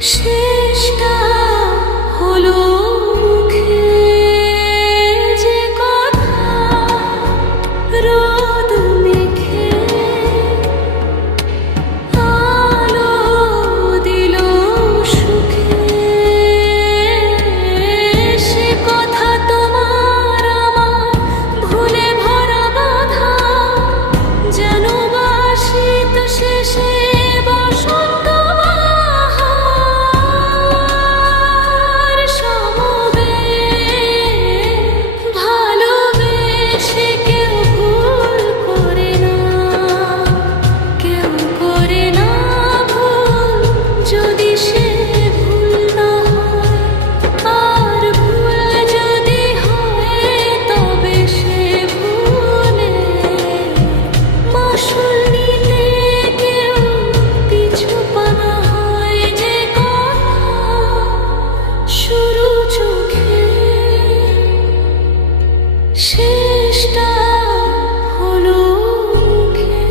শেষটা হলো মুখে যে কথা, রোদ মেখে আলো দিল সুখে। সে কথা তোমার আমার ভুলে ভরা বাঁধা, যেন বাসিত শেষে বসন্ত বাহার সমবে। ভালোবেসে কেউ ভুল করে না, কেউ করে না ভুল, যদি সে ভুল না হয়। আর ভুল যদি হয় তবে সে ভুলে মাসুল নিতে কেউ পিছু পা না হয়। যে কথা শুরু চোখে, শেষটা হলো মুখে।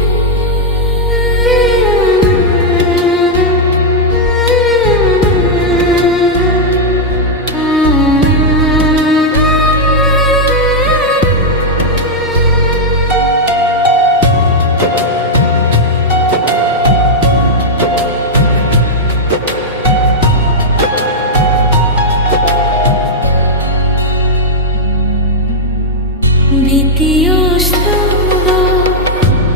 দ্বিতীয় স্তম্ভ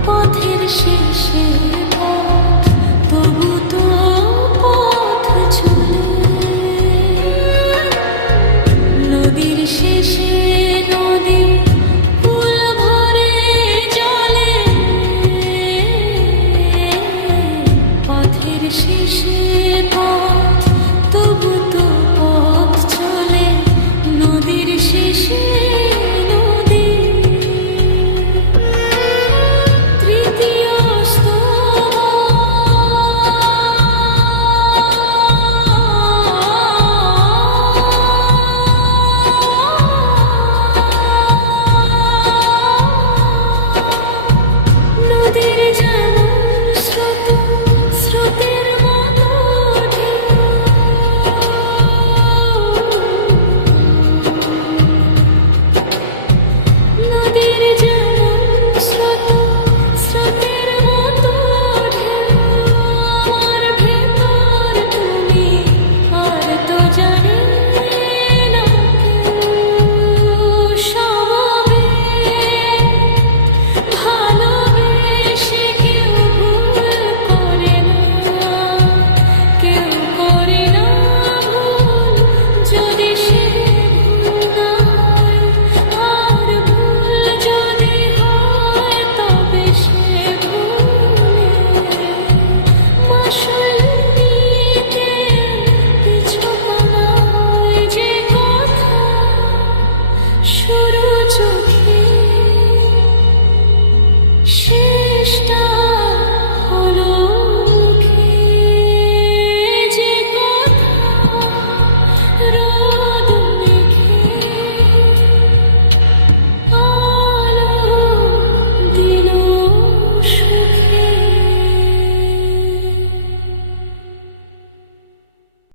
পথের শেষে পথ, তবু তো পথ চলে। নদীর শেষে নদী ফুল ভরে জলে, পথের শেষে